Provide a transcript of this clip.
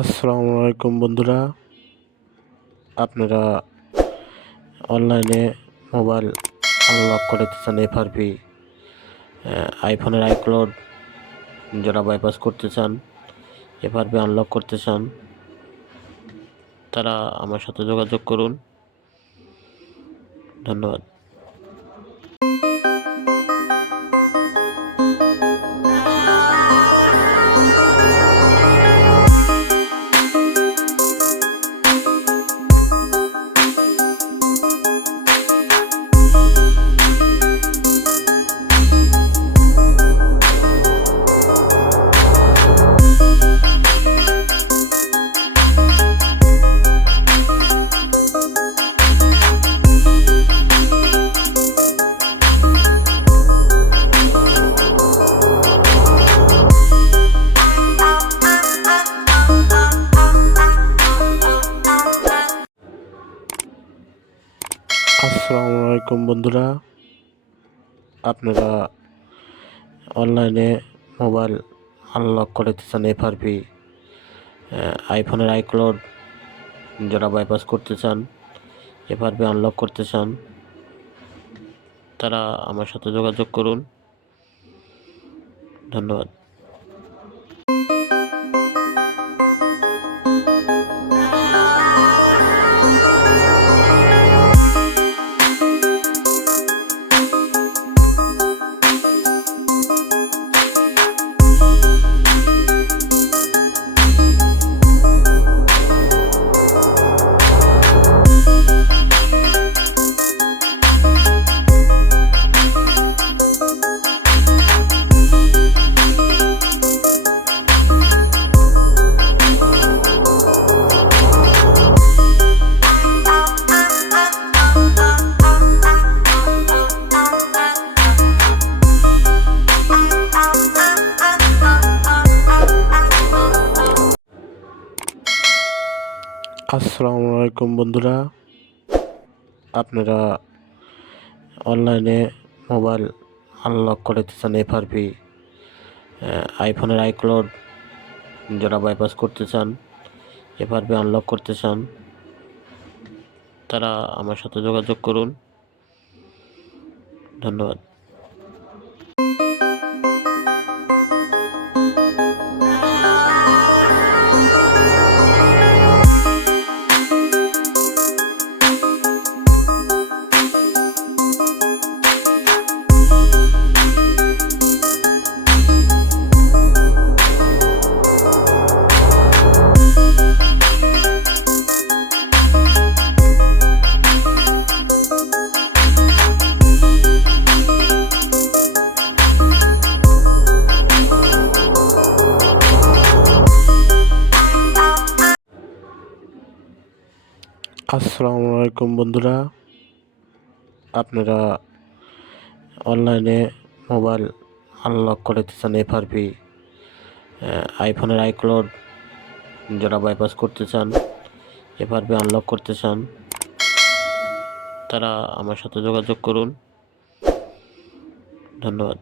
আসসালামু আলাইকুম বন্ধুরা, আপনারা অনলাইনে মোবাইল আনলক করতে চান এফআরপি আইফোনের আইক্লাউড যারা বাইপাস করতে চান, এফআরপি আনলক করতে চান, তারা আমার সাথে যোগাযোগ করুন। ধন্যবাদ। আসসালামু আলাইকুম বন্ধুরা, আপনারা অনলাইনে মোবাইল আনলক করতে চান এফআরপি আইফোনের আইক্লাউড যারা বাইপাস করতে চান, এফআরপি আনলক করতে চান, তারা আমার সাথে যোগাযোগ করুন। ধন্যবাদ। আসসালামু আলাইকুম বন্ধুরা, আপনারা অনলাইনে মোবাইল আনলক করতে চান এফআরপি আইফোনের আইক্লাউড যারা বাইপাস করতে চান, এফআরপি আনলক করতে চান, তারা আমার সাথে যোগাযোগ করুন। ধন্যবাদ। আসসালামু আলাইকুম বন্ধুরা, আপনারা অনলাইনে মোবাইল আনলক করতে চান এফআরপি আইফোনের আইক্লাউড যারা বাইপাস করতে চান, এফআরপি আনলক করতে চান, তারা আমার সাথে যোগাযোগ করুন। ধন্যবাদ।